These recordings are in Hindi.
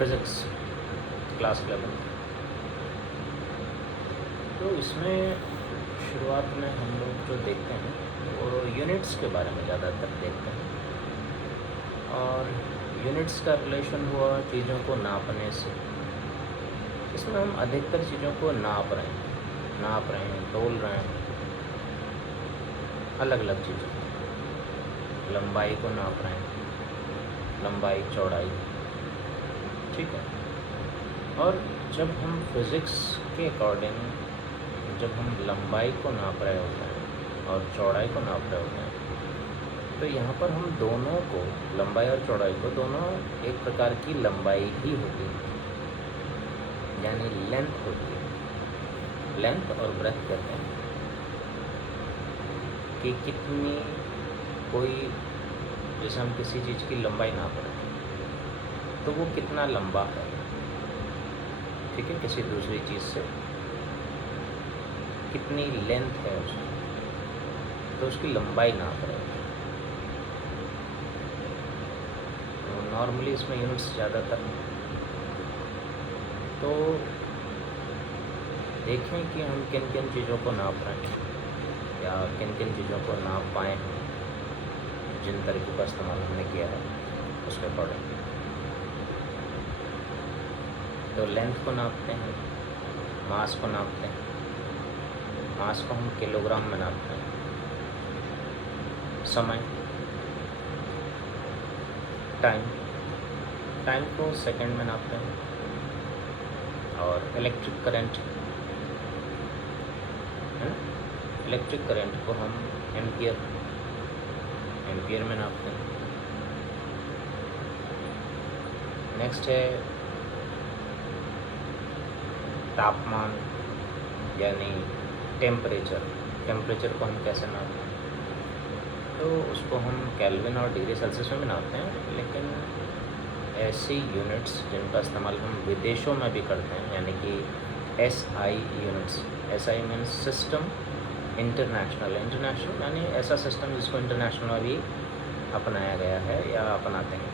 Physics class 11। तो इसमें शुरुआत में हम लोग जो देखते हैं वो यूनिट्स के बारे में ज़्यादातर देखते हैं, और यूनिट्स का रिलेशन हुआ चीज़ों को नापने से। इसमें हम अधिकतर चीज़ों को नाप रहे हैं, तोल रहे हैं, अलग अलग चीज़ों, लंबाई को नाप रहे हैं, लंबाई चौड़ाई, ठीक है। और जब हम फिज़िक्स के अकॉर्डिंग जब हम लंबाई को नाप रहे होते हैं और चौड़ाई को नाप रहे होते हैं, तो यहाँ पर हम दोनों को, लंबाई और चौड़ाई को, दोनों एक प्रकार की लंबाई ही होती है, यानी लेंथ होती है। लेंथ और ब्रेथ कहते हैं कि कितनी, कोई, जैसे हम किसी चीज़ की लंबाई नाप रहे हैं तो वो कितना लंबा है, ठीक है, किसी दूसरी चीज़ से कितनी लेंथ है उसकी, तो उसकी लंबाई नाप रहे हैं। तो नॉर्मली इसमें यूनिट्स ज़्यादातर हैं। तो देखें कि हम किन किन चीज़ों को नाप रहे हैं या किन किन चीज़ों को नाप पाए हैं, जिन तरीक़ों का इस्तेमाल हमने किया है उसके अकॉर्डिंग। तो लेंथ को नापते हैं, मास को नापते हैं, मास को हम किलोग्राम में नापते हैं, समय, टाइम को सेकंड में नापते हैं, और इलेक्ट्रिक करंट है, इलेक्ट्रिक करंट को हम एम्पियर में नापते हैं। नेक्स्ट है तापमान, यानी टेम्परेचर को हम कैसे नापते हैं, तो उसको हम केल्विन और डिग्री सेल्सियस में भी नापते हैं। लेकिन ऐसी यूनिट्स जिनका इस्तेमाल हम विदेशों में भी करते हैं, यानी कि SI units, SI means system international यानी ऐसा सिस्टम जिसको इंटरनेशनल में भी अपनाया गया है या अपनाते हैं।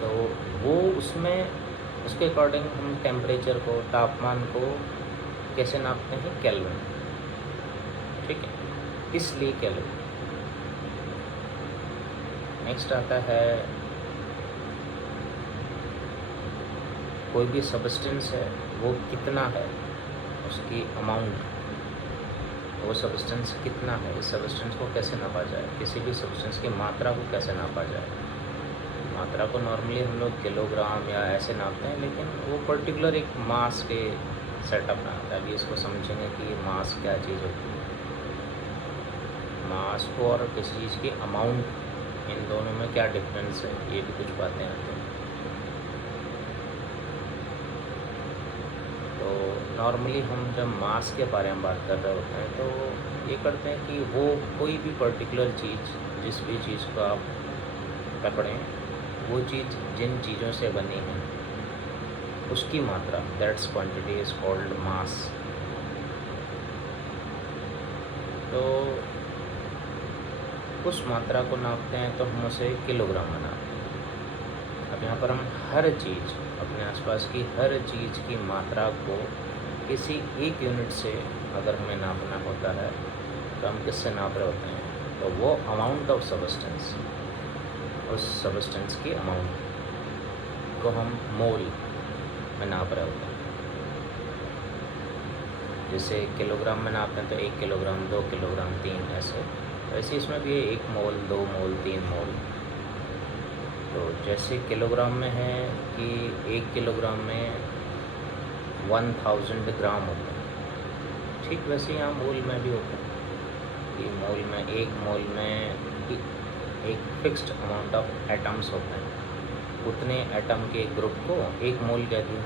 तो वो उसमें उसके अकॉर्डिंग हम टेम्परेचर को, तापमान को कैसे नापते हैं, केल्विन, ठीक है, इसलिए केल्विन। नेक्स्ट आता है कोई भी सब्सटेंस है वो कितना है, उसकी अमाउंट, वो सब्सटेंस कितना है, इस सब्सटेंस को कैसे नापा जाए, किसी भी सब्सटेंस की मात्रा को कैसे नापा जाए। मात्रा को नॉर्मली हम लोग किलोग्राम या ऐसे नापते हैं, लेकिन वो पर्टिकुलर एक मास के सेटअप में आता है। अभी इसको समझेंगे कि मास क्या चीज़ होती है। मास को और किसी चीज़ की अमाउंट, इन दोनों में क्या डिफरेंस है, ये भी कुछ बातें आती हैं। तो नॉर्मली हम जब मास के बारे में बात कर रहे होते हैं तो ये करते हैं कि वो कोई भी पर्टिकुलर चीज़, जिस भी चीज़ को आप पकड़ें, वो चीज़ जिन चीज़ों से बनी है उसकी मात्रा, दैट्स क्वांटिटी इज़ कॉल्ड मास। तो उस मात्रा को नापते हैं तो हम उसे किलोग्राम में नापते हैं। अब यहाँ पर हम हर चीज़, अपने आसपास की हर चीज़ की मात्रा को किसी एक यूनिट से अगर हमें नापना होता है तो हम किससे नाप रहे होते हैं, तो वो अमाउंट ऑफ सब्सटेंस, उस सब्सटेंस की अमाउंट को हम मोल में नाप रहे होते हैं। जैसे किलोग्राम में नापते हैं तो 1 किलोग्राम, 2 किलोग्राम, 3, ऐसे। वैसे इसमें भी 1 मोल, 2 मोल, 3 मोल। तो जैसे किलोग्राम में है कि 1 किलोग्राम में 1000 ग्राम होते हैं, ठीक वैसे यहाँ मोल में भी होता है कि मोल में, 1 मोल में एक फिक्स्ड अमाउंट ऑफ एटम्स होते हैं। उतने एटम के ग्रुप को 1 मोल कह दिया।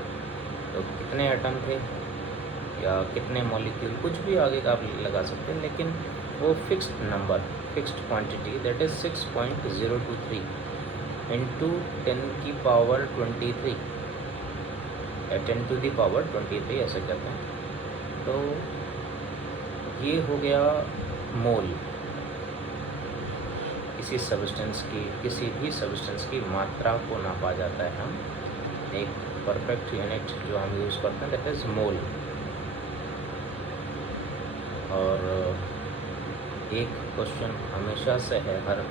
तो कितने एटम थे या कितने मॉलिक्यूल, कुछ भी आगे का आप लगा सकते हैं, लेकिन वो fixed number, fixed quantity, that is 6.023 into 10 की पावर 23 या 10 टू दी पावर 23, ऐसे कहते हैं। तो ये हो गया मोल, किसी सब्सटेंस की, किसी भी सब्सटेंस की मात्रा को नापा जाता है हम एक परफेक्ट यूनिट जो हम यूज़ करते हैं दैट इज़ मोल। और एक क्वेश्चन हमेशा से है, हर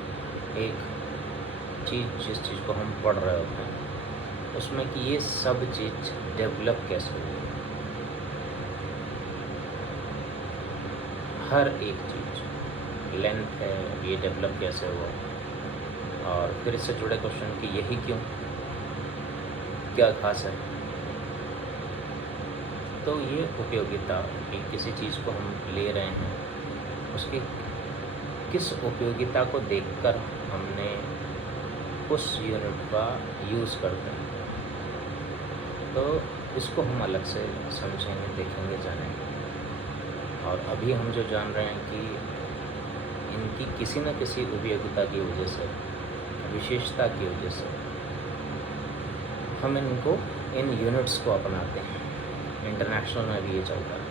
एक चीज़ जिस चीज़ को हम पढ़ रहे होते हैं उसमें, कि ये सब चीज़ डेवलप कैसे हुई। हर एक चीज़, लेंथ है, ये डेवलप कैसे हुआ। और फिर इससे जुड़े क्वेश्चन कि यही क्यों, क्या खास है। तो ये उपयोगिता कि किसी चीज़ को हम ले रहे हैं उसकी किस उपयोगिता को देखकर हमने उस यूनिट का यूज़ करते हैं, तो इसको हम अलग से समझेंगे, देखेंगे, जानेंगे। और अभी हम जो जान रहे हैं कि इनकी किसी न किसी उपयोगिता की वजह से, विशेषता की वजह से हम इनको, इन यूनिट्स को अपनाते हैं। इंटरनेशनल में भी ये चलता है।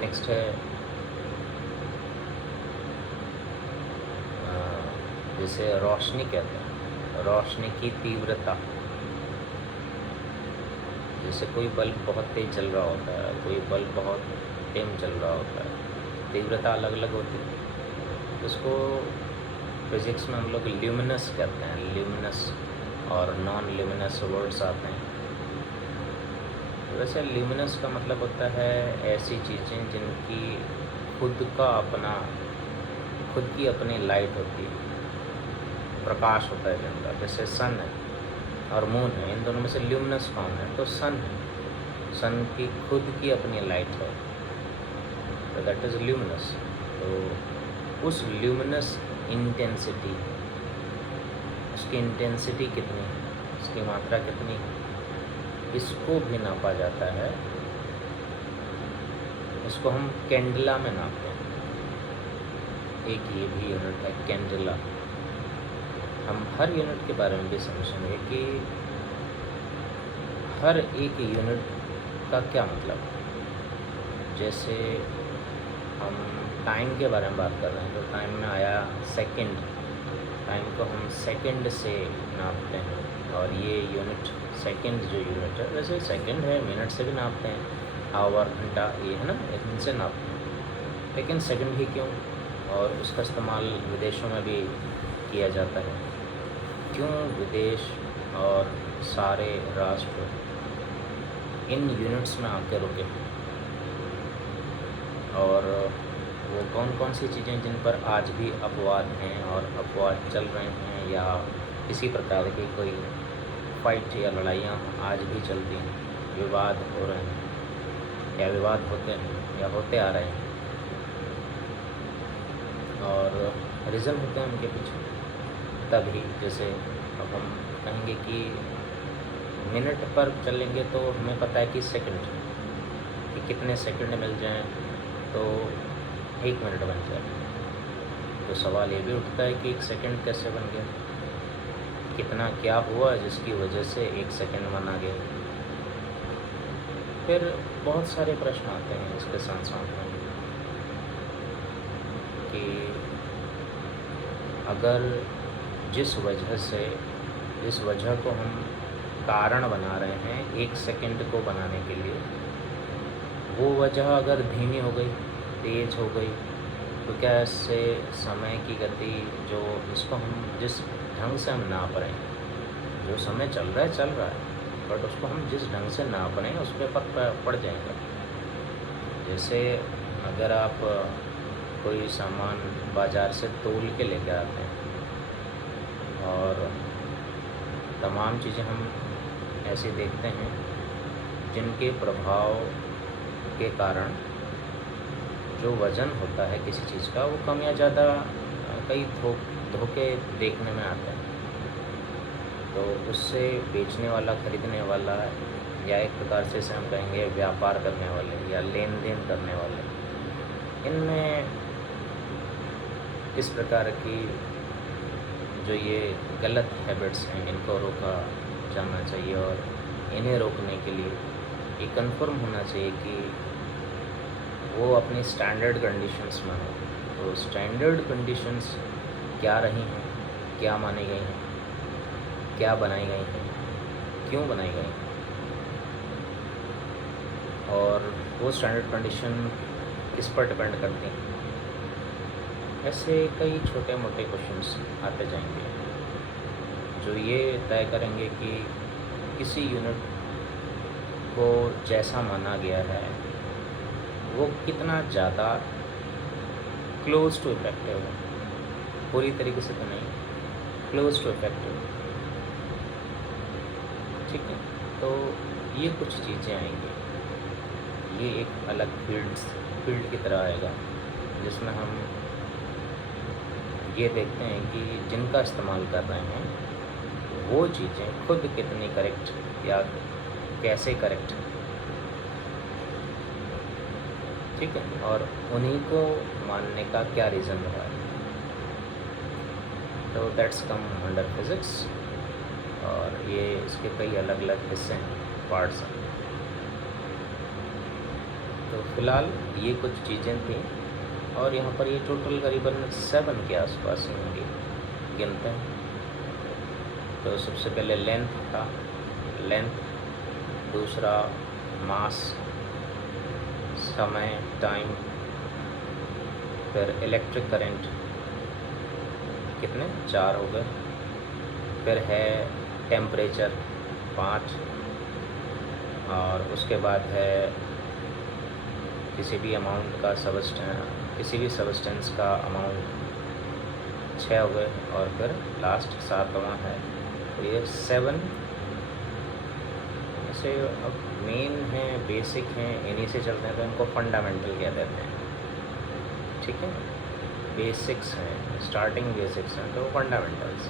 नेक्स्ट है जिसे रोशनी कहते हैं, रोशनी की तीव्रता। जैसे कोई बल्ब बहुत तेज़ चल रहा होता है, कोई बल्ब बहुत डिम चल रहा होता है, तीव्रता अलग अलग होती है। इसको फिज़िक्स में हम लोग ल्यूमिनस कहते हैं, ल्यूमिनस और नॉन ल्यूमिनस वर्ड्स आते हैं। वैसे ल्यूमिनस का मतलब होता है ऐसी चीज़ें जिनकी खुद की अपनी लाइट होती है, प्रकाश होता है जिनका। जैसे सन है और मून है, इन दोनों में से ल्यूमिनस कौन है? तो सन है। सन की खुद की अपनी लाइट है, तो दैट इज़ ल्यूमिनस। तो उस ल्यूमिनस इंटेंसिटी, उसकी इंटेंसिटी कितनी, उसकी मात्रा कितनी, इसको भी नापा जाता है। इसको हम कैंडला में नापते हैं। एक ये भी यूनिट है कैंडला। हम हर यूनिट के बारे में भी समझेंगे कि हर एक यूनिट का क्या मतलब है। जैसे हम टाइम के बारे में बात कर रहे हैं तो टाइम में आया सेकंड। टाइम को हम सेकंड से नापते हैं, और ये यूनिट सेकंड जो यूनिट है, वैसे सेकंड है, मिनट से भी नापते हैं, आवर, घंटा, ये है ना, इनसे नापते हैं। लेकिन सेकंड ही क्यों? और उसका इस्तेमाल विदेशों में भी किया जाता है। क्यों विदेश और सारे राष्ट्र इन यूनिट्स में आके रुके? और वो कौन कौन सी चीज़ें जिन पर आज भी अपवाद हैं और अपवाद चल रहे हैं, या किसी प्रकार की कोई फाइट या लड़ाइयाँ आज भी चलती हैं, विवाद हो रहे हैं या विवाद होते हैं या होते आ रहे हैं, और रीज़न होते हैं उनके पीछे। तभी जैसे अब हम कहेंगे कि मिनट पर चलेंगे तो हमें पता है कि सेकंड, कि कितने सेकंड मिल जाएं तो 1 मिनट बन जाए। तो सवाल ये भी उठता है कि 1 सेकंड कैसे बन गया, कितना क्या हुआ जिसकी वजह से 1 सेकंड बना गया। फिर बहुत सारे प्रश्न आते हैं इसके साथ साथ में कि अगर जिस वजह को हम कारण बना रहे हैं 1 सेकंड को बनाने के लिए, वो वजह अगर धीमी हो गई, तेज़ हो गई, तो क्या इससे समय की गति, जो इसको हम जिस ढंग से हम नाप रहे हैं, जो समय चल रहा है, बट उसको हम जिस ढंग से नाप रहे हैं उस पर फर्क पड़ जाएगा। जैसे अगर आप कोई सामान बाज़ार से तोल के लेकर आते हैं, और तमाम चीज़ें हम ऐसे देखते हैं जिनके प्रभाव के कारण जो वज़न होता है किसी चीज़ का, वो कम या ज़्यादा कई धोखे देखने में आते हैं। तो उससे बेचने वाला, खरीदने वाला, या एक प्रकार से इसे हम कहेंगे व्यापार करने वाले या लेन देन करने वाले, इनमें इस प्रकार की जो ये गलत हैबिट्स हैं, इनको रोका जाना चाहिए। और इन्हें रोकने के लिए ये कंफर्म होना चाहिए कि वो अपनी स्टैंडर्ड कंडीशंस में हो। तो स्टैंडर्ड कंडीशंस क्या रही हैं, क्या मानी गई हैं, क्या बनाई गई हैं, क्यों बनाई गई, और वो स्टैंडर्ड कंडीशन किस पर डिपेंड करती हैं। ऐसे कई छोटे मोटे क्वेश्चंस आते जाएंगे जो ये तय करेंगे कि किसी यूनिट को जैसा माना गया है वो कितना ज़्यादा क्लोज टू इफेक्टिव है, पूरी तरीके से तो नहीं, क्लोज टू इफेक्टिव। ठीक है, तो ये कुछ चीज़ें आएंगी, ये एक अलग फील्ड की तरह आएगा जिसमें हम ये देखते हैं कि जिनका इस्तेमाल कर रहे हैं वो चीज़ें खुद कितनी करेक्ट या कैसे करेक्ट हैं। ठीक है, और उन्हीं को मानने का क्या रीज़न रहा है। तो दैट्स कम अंडर फिज़िक्स, और ये इसके कई अलग अलग हिस्से हैं, पार्ट्स हैं। तो फ़िलहाल ये कुछ चीज़ें थी, और यहाँ पर ये टोटल करीबन 7 के आसपास होंगी, गिनते हैं। तो सबसे पहले लेंथ था, लेंथ, दूसरा मास, समय, टाइम, फिर इलेक्ट्रिक करंट, कितने 4 हो गए, फिर है टेम्परेचर 5, और उसके बाद है किसी भी अमाउंट का किसी भी सबस्टेंस का अमाउंट 6 हो गए, और फिर लास्ट 7वां है। तो ये 7 ऐसे अब मेन हैं, बेसिक हैं, इन्हीं से चलते हैं, तो इनको फंडामेंटल कह देते हैं। ठीक है, बेसिक्स हैं, स्टार्टिंग बेसिक्स हैं, तो फंडामेंटल्स,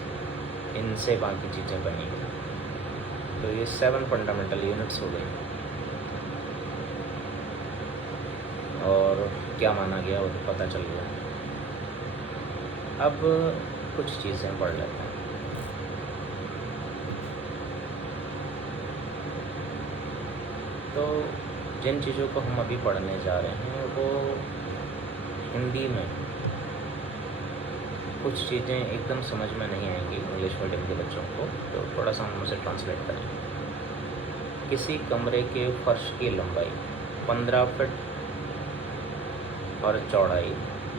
इनसे बाकी चीज़ें बनी हैं। तो ये 7 फंडामेंटल यूनिट्स हो गई, और क्या माना गया वो तो पता चल गया। अब कुछ चीज़ें पढ़ लेते हैं। तो जिन चीज़ों को हम अभी पढ़ने जा रहे हैं वो हिंदी में कुछ चीज़ें एकदम समझ में नहीं आएंगी इंग्लिश मीडियम के बच्चों को, तो थोड़ा सा हम उसे ट्रांसलेट करें। किसी कमरे के फर्श की लंबाई 15 फीट और चौड़ाई,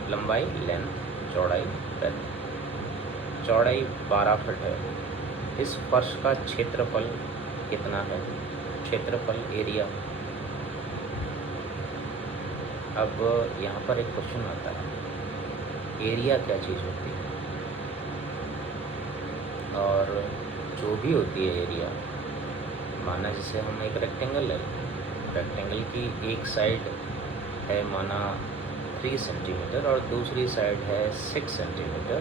लंबाई लेंथ, चौड़ाई ब्रेथ, चौड़ाई 12 फीट है। इस फर्श का क्षेत्रफल कितना है, क्षेत्रफल, एरिया। अब यहाँ पर एक क्वेश्चन आता है, एरिया क्या चीज़ होती है, और जो भी होती है एरिया, माना जैसे हम एक रेक्टेंगल है, रेक्टेंगल की एक साइड है माना 3 सेंटीमीटर और दूसरी साइड है 6 सेंटीमीटर,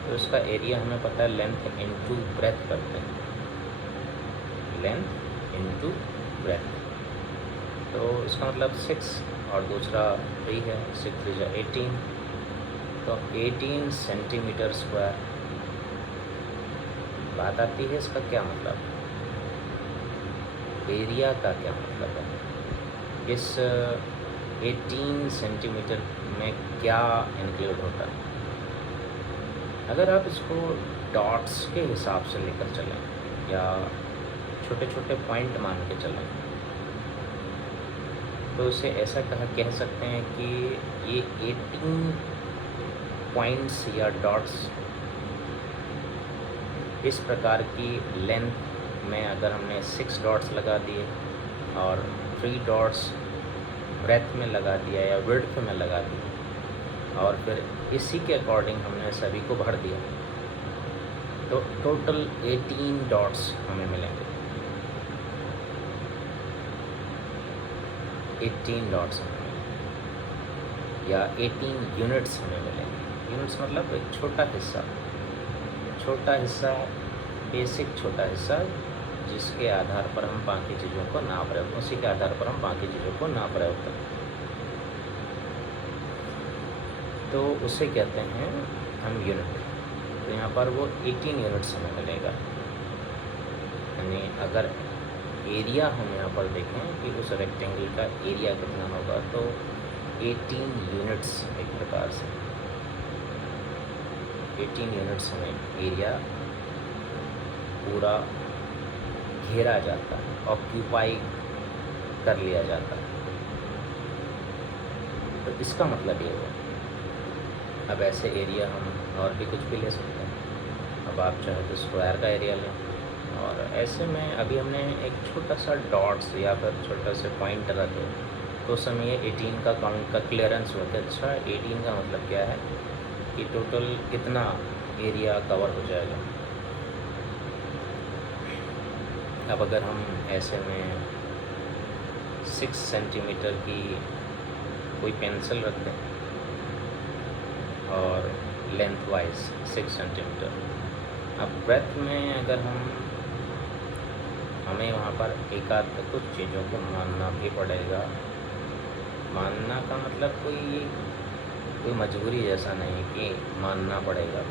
तो इसका एरिया हमें पता है लेंथ इनटू ब्रेथ करते हैं, लेंथ इनटू ब्रेथ। तो इसका मतलब 6 और दूसरा 3 है, 6 3 18, तो 18 सेंटीमीटर स्क्वायर। बात आती है इसका क्या मतलब, एरिया का क्या मतलब है, इस 18 सेंटीमीटर में क्या इंक्लूड होता है। अगर आप इसको डॉट्स के हिसाब से लेकर चलें या छोटे छोटे पॉइंट मान के चलें, तो इसे ऐसा कह सकते हैं कि ये 18 पॉइंट्स या डॉट्स इस प्रकार की लेंथ में अगर हमने 6 डॉट्स लगा दिए और 3 डॉट्स ब्रेथ में लगा दिया या विड्थ में लगा दिया, और फिर इसी के अकॉर्डिंग हमने सभी को भर दिया, तो टोटल 18 डॉट्स हमें मिलेंगे, 18 डॉट्स हमें मिलेंगे, या 18 यूनिट्स हमें मिलेंगे। यूनिट्स मतलब एक छोटा हिस्सा, बेसिक छोटा हिस्सा, जिसके आधार पर हम बाकी चीज़ों को नाप रहे होते हैं, उसी के आधार पर हम बाकी चीज़ों को नाप रहे होते हैं, तो उसे कहते हैं हम यूनिट। तो यहाँ पर वो 18 यूनिट्स हमें मिलेगा, यानी अगर एरिया हम यहाँ पर देखें कि उस रेक्टेंगल का एरिया कितना होगा, तो 18 यूनिट्स एक प्रकार से 18 यूनिट्स हमें एरिया पूरा घेरा जाता है, ऑक्यूपाई कर लिया जाता है। तो इसका मतलब ये हुआ। अब ऐसे एरिया हम और भी कुछ भी ले सकते हैं। अब आप चाहे तो स्क्वायर का एरिया लें, और ऐसे में अभी हमने एक छोटा सा डॉट्स या फिर छोटा से पॉइंट रखे, तो उस समय 18 का काउंट का क्लियरेंस होता है। अच्छा, 18 का मतलब क्या है कि टोटल कितना एरिया कवर हो जाएगा। अब अगर हम ऐसे में 6 सेंटीमीटर की कोई पेंसिल रख दें और लेंथ वाइज 6 सेंटीमीटर, अब ब्रेथ में अगर हमें वहाँ पर एक आध कुछ चीज़ों को मानना भी पड़ेगा। मानना का मतलब कोई मजबूरी जैसा नहीं कि मानना पड़ेगा,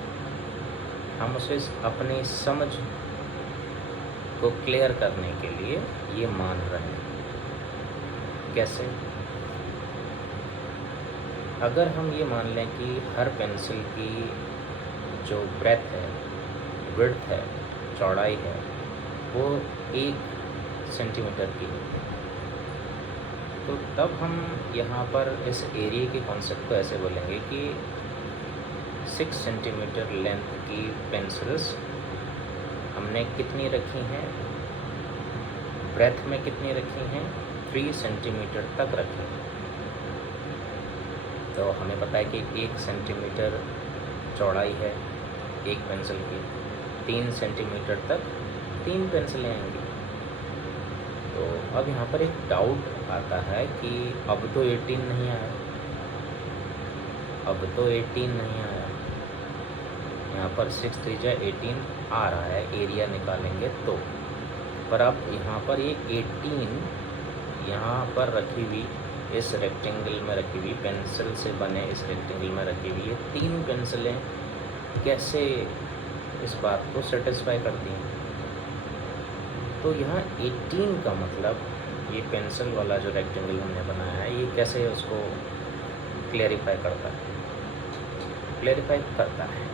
हम उसे अपनी समझ को क्लियर करने के लिए ये मान रहे हैं। कैसे? अगर हम ये मान लें कि हर पेंसिल की जो ब्रेथ है, विड्थ है, चौड़ाई है, वो 1 सेंटीमीटर की है, तो तब हम यहाँ पर इस एरिया के कॉन्सेप्ट को ऐसे बोलेंगे कि 6 सेंटीमीटर लेंथ की पेंसिल्स हमने कितनी रखी हैं, ब्रेथ में कितनी रखी हैं, 3 सेंटीमीटर तक रखी हैं। तो हमें पता है कि 1 सेंटीमीटर चौड़ाई है एक पेंसिल की, 3 सेंटीमीटर तक 3 पेंसिलें आएंगी। तो अब यहाँ पर एक डाउट आता है कि अब तो 18 नहीं आया, अब तो 18 नहीं आया। यहाँ पर 6 3 18 आ रहा है, एरिया निकालेंगे तो। पर अब यहाँ पर ये 18 यहाँ पर रखी हुई, इस रेक्टेंगल में रखी हुई, पेंसिल से बने इस रेक्टेंगल में रखी हुई ये 3 पेंसिलें कैसे इस बात को सेटिस्फाई करती हैं। तो यहाँ 18 का मतलब ये पेंसिल वाला जो रेक्टेंगल हमने बनाया है, ये कैसे उसको क्लैरिफाई करता है? क्लैरिफाई करता है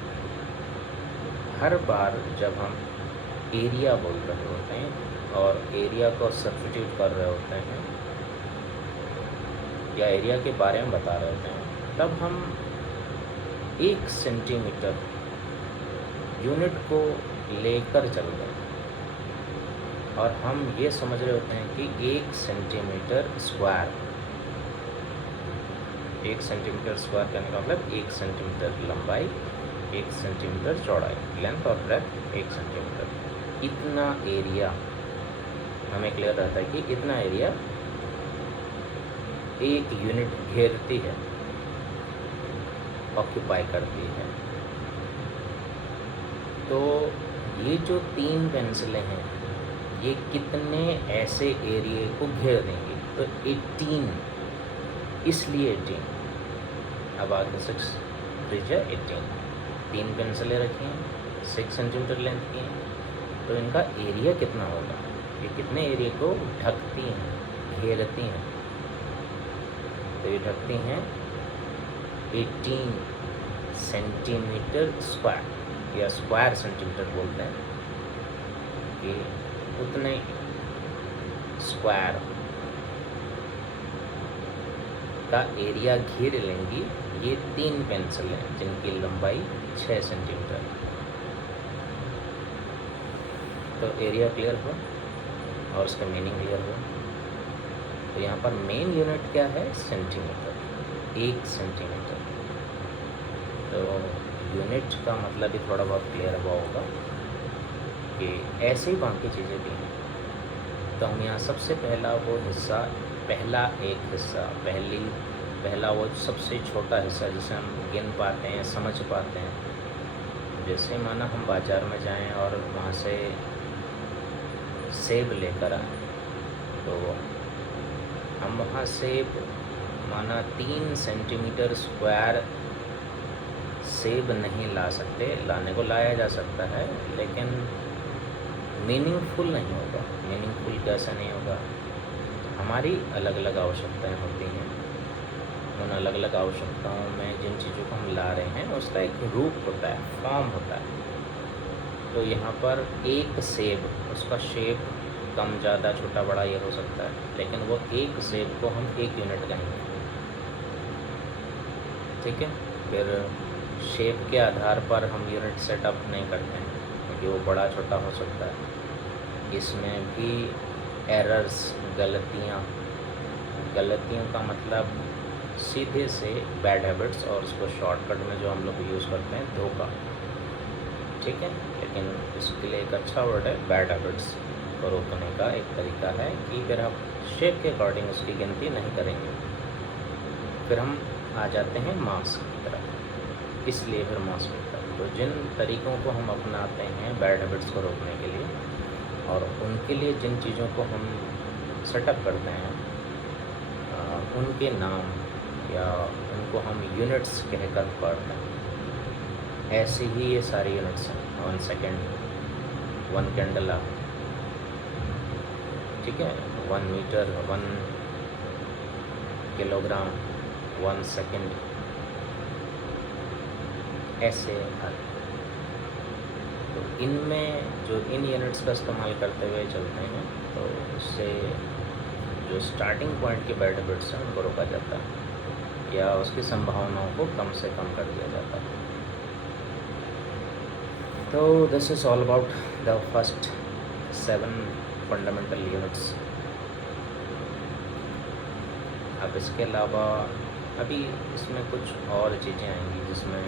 हर बार जब हम एरिया बोल रहे होते हैं और एरिया को सब्स्टिट्यूट कर रहे होते हैं या एरिया के बारे में बता रहे होते हैं, तब हम 1 सेंटीमीटर यूनिट को लेकर चल रहे हैं और हम ये समझ रहे होते हैं कि 1 सेंटीमीटर स्क्वायर, 1 सेंटीमीटर स्क्वायर कहने का मतलब 1 सेंटीमीटर लंबाई, 1 सेंटीमीटर चौड़ाई, लेंथ और ब्रेथ 1 सेंटीमीटर, इतना एरिया हमें क्लियर रहता है कि इतना एरिया एक यूनिट घेरती है, ऑक्यूपाई करती है। तो ये जो 3 पेंसिलें हैं, ये कितने ऐसे एरिया को घेर देंगी? तो 18, इसलिए 18। अब आगे 6 3 18, 3 पेंसिलें रखी हैं, 6 सेंटीमीटर लेंथ की हैं, तो इनका एरिया कितना होगा? ये कितने एरिया को ढकती हैं, घेरती हैं? तो ये ढकती हैं 18 सेंटीमीटर स्क्वायर, या स्क्वायर सेंटीमीटर बोलते हैं, कि उतने स्क्वायर का एरिया घेर लेंगी ये 3 पेंसिलें जिनकी लंबाई 6 सेंटीमीटर। तो एरिया क्लियर हुआ और उसका मीनिंग क्लियर हुआ। तो यहाँ पर मेन यूनिट क्या है? Centimetre, 1 centimetre. तो यूनिट का मतलब भी थोड़ा बहुत क्लियर हुआ होगा कि ऐसे ही बाकी चीज़ें भी हैं। तो हम यहाँ सबसे पहला वो हिस्सा, पहला एक हिस्सा, पहला वो सबसे छोटा हिस्सा जिसे हम गिन पाते हैं, समझ पाते हैं। जैसे माना हम बाज़ार में जाएं और वहाँ से सेब लेकर आएँ, तो हम वहाँ सेब माना 3 सेंटीमीटर स्क्वायर सेब नहीं ला सकते, लाने को लाया जा सकता है, लेकिन मीनिंगफुल नहीं होगा। मीनिंगफुल कैसे नहीं होगा? हमारी अलग अलग आवश्यकताएं होती हैं, उन अलग अलग आवश्यकताओं में जिन चीज़ों को हम ला रहे हैं उसका एक रूप होता है, फॉर्म होता है। तो यहाँ पर एक सेब, उसका शेप कम ज़्यादा छोटा बड़ा ये हो सकता है, लेकिन वो एक सेब को हम 1 यूनिट कहेंगे। ठीक है। फिर शेप के आधार पर हम यूनिट सेटअप नहीं करते हैं, क्योंकि वो बड़ा छोटा हो सकता है। इसमें भी एरर्स, गलतियों का मतलब सीधे से बैड हैबिट्स, और उसको शॉर्टकट में जो हम लोग यूज़ करते हैं, धोखा। ठीक है। लेकिन इसके लिए एक अच्छा वर्ड है बैड हैबिट्स को रोकने का एक तरीका है कि फिर हम शेप के अकॉर्डिंग उसकी गिनती नहीं करेंगे। फिर हम आ जाते हैं मार्क्स की तरफ, इसलिए फिर मार्क्स की तरफ। तो जिन तरीक़ों को हम अपनाते हैं बैड हैबिट्स को रोकने के लिए, और उनके लिए जिन चीज़ों को हम सेटअप करते हैं, उनके नाम या उनको हम यूनिट्स कहकर पढ़ते हैं। ऐसे ही ये सारे यूनिट्स हैं। 1 सेकेंड, 1 कैंडला, ठीक है, 1 मीटर, 1 किलोग्राम, 1 सेकेंड, ऐसे हर। तो इनमें जो इन यूनिट्स का इस्तेमाल करते हुए चलते हैं, तो उससे जो स्टार्टिंग पॉइंट के बैड हैबिट्स हैं उनको रोका जाता है, या उसकी संभावनाओं को कम से कम कर दिया जाता है। तो this is all about the first 7 fundamental units. अब इसके अलावा अभी इसमें कुछ और चीज़ें आएंगी जिसमें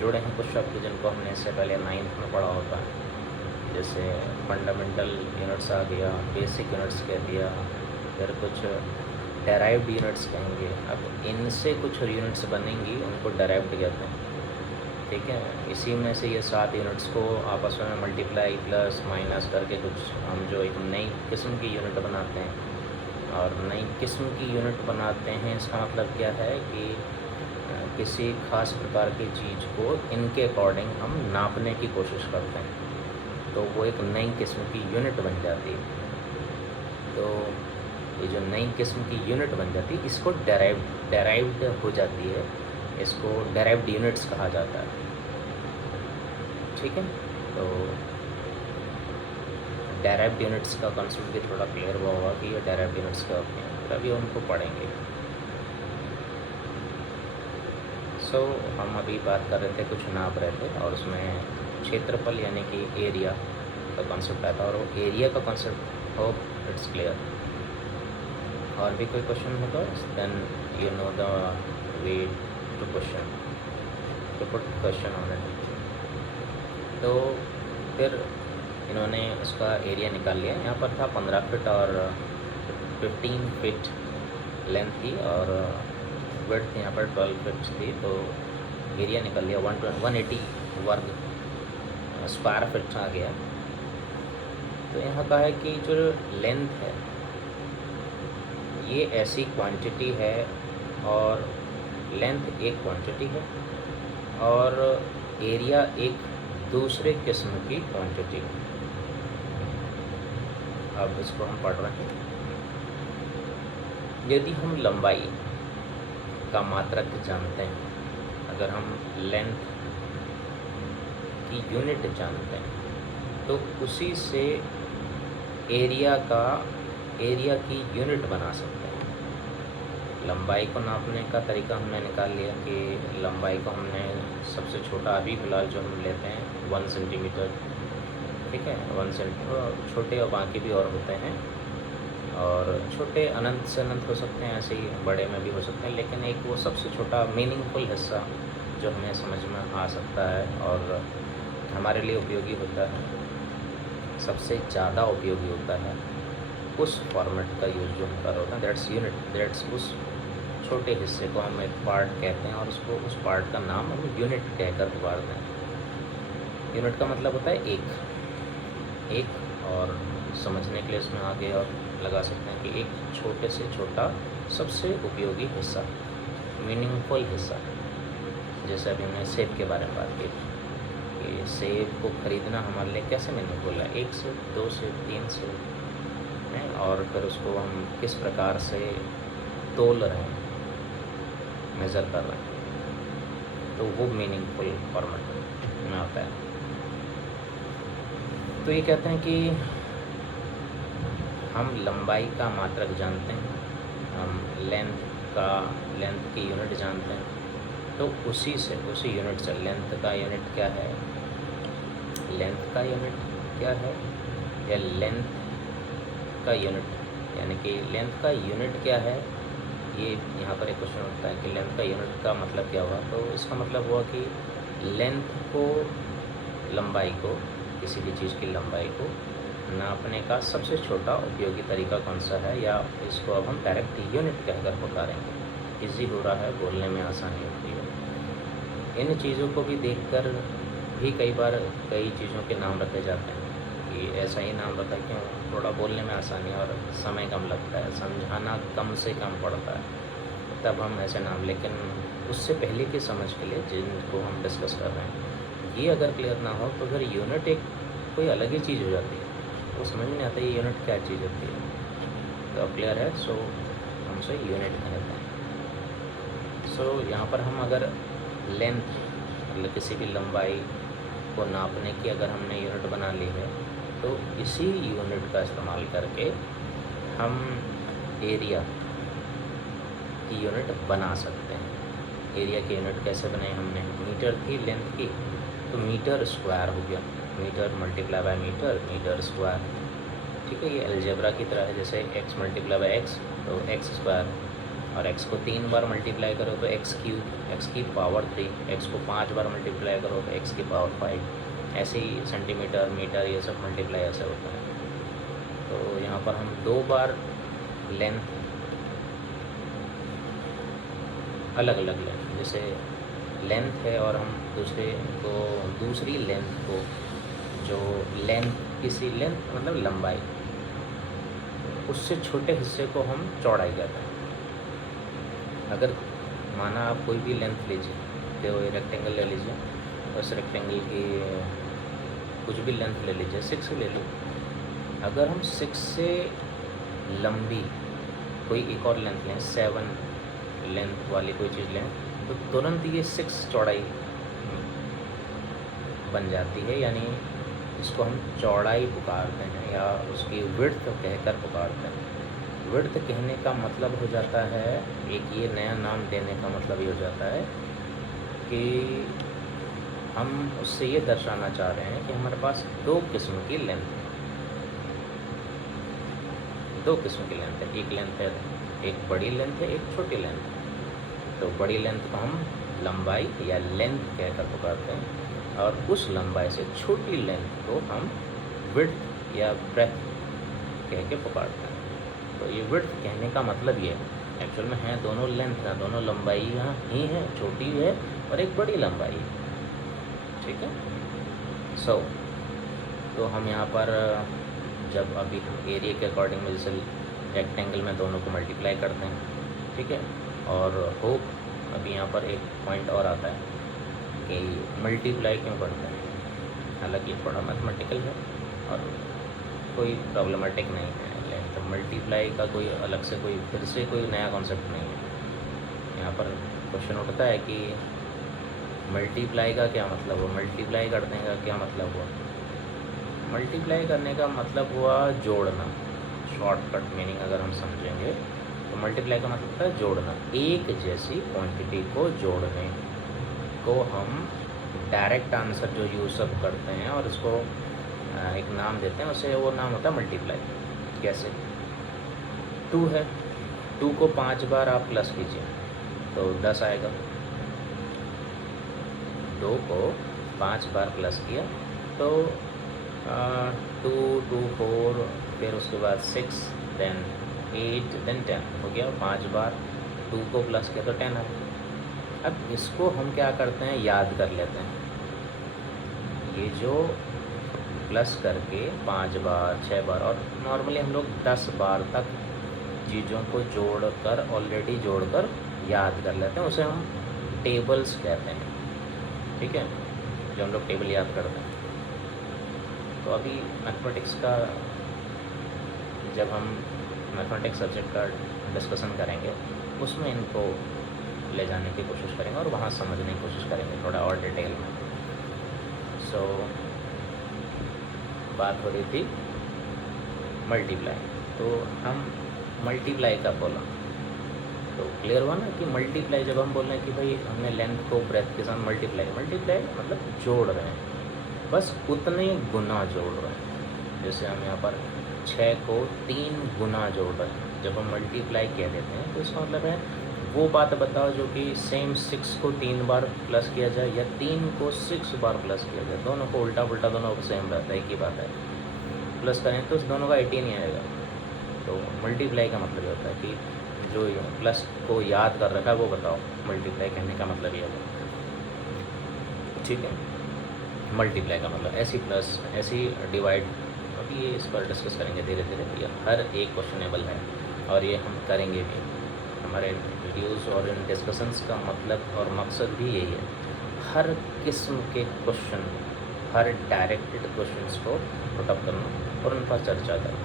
जुड़े हैं कुछ शब्द जिनको हमने इससे पहले 9th में पढ़ा होता है, जैसे फंडामेंटल यूनिट्स आ गया, बेसिक यूनिट्स कह दिया, फिर कुछ डेराइव्ड यूनिट्स कहेंगे। अब इनसे कुछ यूनिट्स बनेंगी, उनको डेराइव्ड कहते हैं। ठीक है। इसी में से ये 7 यूनिट्स को आपस में मल्टीप्लाई प्लस माइनस करके कुछ हम जो एक नई किस्म की यूनिट बनाते हैं, और नई किस्म की यूनिट बनाते हैं, इसका मतलब क्या है कि किसी खास प्रकार की चीज़ को इनके अकॉर्डिंग हम नापने की कोशिश करते हैं, तो वो एक नई किस्म की यूनिट बन जाती है। तो ये जो नई किस्म की यूनिट बन जाती है, इसको डेराइव्ड हो जाती है, इसको डेराइव्ड यूनिट्स कहा जाता है। ठीक है। तो डेराइव्ड यूनिट्स का कॉन्सेप्ट भी थोड़ा क्लियर हुआ होगा कि ये डेराइव्ड यूनिट्स क्या होते हैं, तभी उनको पढ़ेंगे। सो हम अभी बात कर रहे थे, कुछ नाप रहे थे, और उसमें क्षेत्रफल यानी कि एरिया का कॉन्सेप्ट आया था, और वो एरिया का कॉन्सेप्ट होप इट्स क्लियर। और भी कोई क्वेश्चन होगा, then you know the way to question, to put question on it. तो फिर इन्होंने उसका एरिया निकाल लिया। यहाँ पर था 15 फीट और 15 फीट लेंथ थी, और विड्थ यहाँ पर 12 फीट थी। तो एरिया निकल लिया, 180 वर्ग स्क्वायर फीट आ गया। तो यहाँ कहा है कि जो लेंथ है ये ऐसी क्वांटिटी है, और लेंथ एक क्वांटिटी है, और एरिया एक दूसरे किस्म की क्वांटिटी है। अब इसको हम पढ़ रहे हैं। यदि हम लंबाई का मात्रक जानते हैं, अगर हम लेंथ की यूनिट जानते हैं, तो उसी से एरिया की यूनिट बना सकते हैं। लंबाई को नापने का तरीका हमने निकाल लिया कि लंबाई को हमने सबसे छोटा, अभी फ़िलहाल जो हम लेते हैं 1 सेंटीमीटर। ठीक है, 1 सेंटीमीटर। छोटे और बाकी भी और होते हैं, और छोटे अनंत से अनंत हो सकते हैं, ऐसे ही बड़े में भी हो सकते हैं, लेकिन एक वो सबसे छोटा मीनिंगफुल हिस्सा जो हमें समझ में आ सकता है और हमारे लिए उपयोगी होता है, सबसे ज़्यादा उपयोगी होता है, उस फॉर्मेट का यूज़ जो हम कर रहे हैं, दैट्स यूनिट। दैट्स उस छोटे हिस्से को हम एक पार्ट कहते हैं, और उसको उस पार्ट का नाम हम यूनिट कहकर पुकारते हैं। यूनिट का मतलब होता है एक, और समझने के लिए इसमें आगे और लगा सकते हैं कि एक छोटे से छोटा सबसे उपयोगी हिस्सा, मीनिंगफुल हिस्सा। जैसे अभी हमने सेब के बारे में बात की कि सेब को ख़रीदना हमारे लिए कैसे मीनिंगफुल है, 1 सेब, 2 सेब, 3 सेब है, और फिर उसको हम किस प्रकार से तोल रहे हैं, मेज़र कर रहे हैं, तो वो मीनिंगफुल फॉर्मेट में आता है। तो ये कहते हैं कि हम लंबाई का मात्रक जानते हैं, हम लेंथ की यूनिट जानते हैं, तो उसी यूनिट से लेंथ का यूनिट क्या है, लेंथ का यूनिट क्या है, या लेंथ का यूनिट यानी कि लेंथ का यूनिट क्या है, ये यहाँ पर एक क्वेश्चन होता है कि लेंथ का यूनिट का मतलब क्या हुआ। तो इसका मतलब हुआ कि लेंथ को, लंबाई को, किसी भी चीज़ की लंबाई को नापने का सबसे छोटा उपयोगी तरीका कौन सा है, या इसको अब हम डायरेक्ट यूनिट कहकर पुकारेंगे। इजी हो रहा है, बोलने में आसानी होती है। इन चीज़ों को भी देखकर भी कई बार कई चीज़ों के नाम रखे जाते हैं कि ऐसा ही नाम रखा क्यों, थोड़ा बोलने में आसानी और समय कम लगता है, समझाना कम से कम पड़ता है, तब हम ऐसे नाम। लेकिन उससे पहले की समझ के लिए जिनको हम डिस्कस कर रहे हैं, ये अगर क्लियर ना हो तो फिर यूनिट एक कोई अलग ही चीज़ हो जाती है, तो समझ नहीं आता ये यूनिट क्या चीज़ होती है। तो अब क्लियर है, सो हम उसे यूनिट कहते हैं। सो यहाँ पर हम अगर लेंथ मतलब किसी भी लंबाई को नापने की अगर हमने यूनिट बना ली है, तो इसी यूनिट का इस्तेमाल करके हम एरिया की यूनिट बना सकते हैं। एरिया की यूनिट कैसे बनाई हमने, मीटर थी लेंथ की, तो मीटर स्क्वायर हो गया, metre multiply by metre, metre square. ठीक है, ये अलजेब्रा की तरह है, जैसे x मल्टीप्लाई बाय एक्स तो एक्स स्क्वायर, और x को 3 बार मल्टीप्लाई करो तो एक्स क्यूब, एक्स की पावर 3, x को 5 बार मल्टीप्लाई करो तो x की पावर 5। ऐसे ही सेंटीमीटर, मीटर, ये सब मल्टीप्लाई ऐसे होता है। तो यहाँ पर हम 2 बार लेंथ, अलग अलग लेंथ, जैसे लेंथ है और हम दूसरी लेंथ को, जो लेंथ किसी लेंथ मतलब लंबाई, उससे छोटे हिस्से को हम चौड़ाई कहते हैं। अगर माना आप कोई भी लेंथ लीजिए, तो रेक्टेंगल ले लीजिए, उस रेक्टेंगल की कुछ भी लेंथ ले लीजिए, 6 ले लीजिए। अगर हम 6 से लंबी कोई एक और लेंथ लें, 7 लेंथ वाली कोई चीज़ लें, तो तुरंत ये 6 चौड़ाई बन जाती है, यानी इसको हम चौड़ाई पुकारते हैं या उसकी विड्थ कहकर पुकारते हैं। विड्थ कहने का मतलब हो जाता है, एक ये नया नाम देने का मतलब ये हो जाता है कि हम उससे ये दर्शाना चाह रहे हैं कि हमारे पास 2 किस्म की लेंथ है, 2 किस्म की लेंथ है। एक लेंथ है, एक बड़ी लेंथ है, एक छोटी लेंथ है। तो बड़ी लेंथ को हम लंबाई या लेंथ कहकर पुकारते हैं, और उस लंबाई से छोटी लेंथ को हम विड्थ या ब्रेथ कह के पुकारते हैं। तो ये विड्थ कहने का मतलब ये है, एक्चुअल में है दोनों लेंथ है, दोनों लंबाई यहाँ ही है, छोटी है और एक बड़ी लंबाई है। ठीक है, सो तो हम यहाँ पर जब अभी हम एरिया के अकॉर्डिंग में जैसे रेक्टेंगल में दोनों को मल्टीप्लाई करते हैं, ठीक है, और होप अभी यहाँ पर एक पॉइंट और आता है कि मल्टीप्लाई क्यों करते हैं। हालांकि ये थोड़ा मैथमेटिकल है और कोई प्रॉब्लमेटिक नहीं है, लेकिन तो मल्टीप्लाई का कोई अलग से कोई फिर से कोई नया कॉन्सेप्ट नहीं है। यहाँ पर क्वेश्चन उठता है कि मल्टीप्लाई का क्या मतलब हुआ, मल्टीप्लाई करने का क्या मतलब हुआ। मल्टीप्लाई करने का मतलब हुआ जोड़ना, शॉर्टकट मीनिंग अगर हम समझेंगे तो मल्टीप्लाई का मतलब होता है जोड़ना। एक जैसी क्वांटिटी को जोड़ने को हम डायरेक्ट आंसर जो यूज़ सब करते हैं और उसको एक नाम देते हैं, उसे वो नाम होता है मल्टीप्लाई। कैसे, 2 है, 2 को 5 बार आप प्लस कीजिए तो 10 आएगा। 2 को 5 बार प्लस किया तो 2, 2, 4, फिर उसके बाद 6, देन 8, देन 10 हो गया। 5 बार 2 को प्लस किया तो 10 आया। अब इसको हम क्या करते हैं, याद कर लेते हैं। ये जो प्लस करके 5 बार, 6 बार, और नॉर्मली हम लोग 10 बार तक चीज़ों को जोड़कर, ऑलरेडी जोड़कर याद कर लेते हैं, उसे हम टेबल्स कहते हैं। ठीक है, जो हम लोग टेबल याद करते हैं। तो अभी मैथमेटिक्स का, जब हम मैथमेटिक्स सब्जेक्ट का डिस्कशन करेंगे, उसमें इनको ले जाने की कोशिश करेंगे और वहाँ समझने की कोशिश करेंगे थोड़ा और डिटेल में। सो बात हो रही थी मल्टीप्लाई, तो हम मल्टीप्लाई का बोला तो क्लियर हुआ ना कि मल्टीप्लाई जब हम बोल रहे हैं कि भाई हमने लेंथ को ब्रेथ के साथ मल्टीप्लाई मतलब जोड़ रहे हैं, बस उतने गुना जोड़ रहे हैं। जैसे हम यहाँ पर 6 को 3 गुना जोड़ रहे हैं, जब हम मल्टीप्लाई कह देते हैं तो इसका मतलब है वो बात बताओ जो कि सेम 6 को 3 बार प्लस किया जाए या 3 को 6 बार प्लस किया जाए, दोनों को उल्टा पुल्टा दोनों को सेम रहता है, एक ही बात है। प्लस करें तो दोनों का 18 ही आएगा। तो मल्टीप्लाई का मतलब ये होता है कि जो प्लस को याद कर रखा है वो बताओ, मल्टीप्लाई करने का मतलब ये है, ठीक है। मल्टीप्लाई का मतलब ऐसी प्लस ऐसी डिवाइड, अभी ये इस पर डिस्कस करेंगे धीरे धीरे। ये हर एक क्वेश्चनेबल है और ये हम करेंगे भी। हमारे वीडियोस और इन डिस्कशंस का मतलब और मकसद भी यही है, हर किस्म के क्वेश्चन, हर डायरेक्टेड क्वेश्चंस को पुटअप करना और उन पर चर्चा करना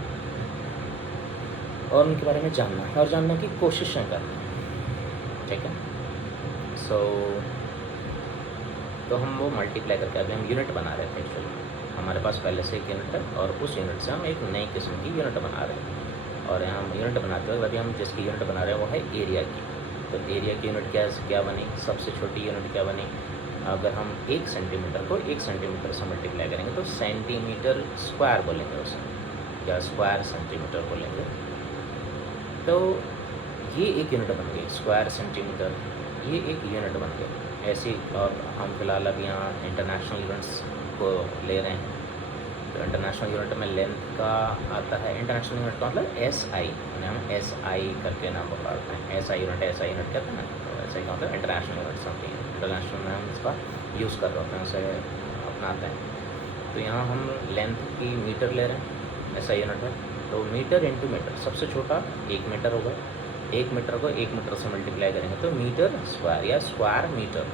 और उनके बारे में जानना और जानने की कोशिशें करना, ठीक है। तो हम वो मल्टीप्लाई करके अभी हम यूनिट बना रहे थे। एक्चुअली हमारे पास पहले से एक यूनिट है और उस यूनिट से हम एक नई किस्म की यूनिट बना रहे हैं। और यहाँ हम यूनिट बनाते हुए अभी हम जिसकी यूनिट बना रहे हैं वो है एरिया की। तो एरिया की यूनिट क्या बनी, सबसे छोटी यूनिट क्या बनी, अगर हम 1 सेंटीमीटर को 1 सेंटीमीटर से मल्टीप्लाई करेंगे तो सेंटीमीटर स्क्वायर बोलेंगे उसे, या स्क्वायर सेंटीमीटर बोलेंगे। तो ये एक यूनिट बन गई स्क्वायर सेंटीमीटर, ये एक यूनिट बन गई ऐसी। और हम फिलहाल अभी यहाँ इंटरनेशनल यूनिट्स को ले रहे हैं। तो इंटरनेशनल यूनिट में लेंथ का आता है, इंटरनेशनल यूनिट का मतलब SI, हम SI करके नाम पकड़ते हैं। SI यूनिट कहते हैं ना, तो SI का मतलब इंटरनेशनल यूनिट समथिंग है। इंटरनेशनल में हम इसका यूज़ कर रहे होते हैं, उसे अपनाते हैं। तो यहाँ हम लेंथ की मीटर ले रहे हैं, SI यूनिट है। तो मीटर इंटू मीटर, सबसे छोटा 1 मीटर होगा, 1 मीटर को 1 मीटर से मल्टीप्लाई करेंगे तो मीटर स्क्वायर या स्क्वायर मीटर,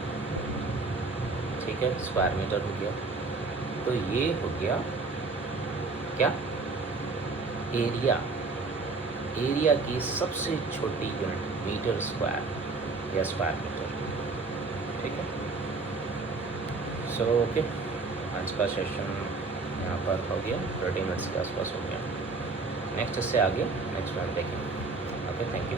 ठीक है, स्क्वायर मीटर हो गया। तो ये हो गया क्या, एरिया की सबसे छोटी यूनिट मीटर स्क्वायर या स्क्वायर मीटर, ठीक है। सो ओके, आज का सेशन यहाँ पर हो गया, 30 मिनट्स के आसपास हो गया। नेक्स्ट इससे आगे नेक्स्ट में देखेंगे। Okay, thank you.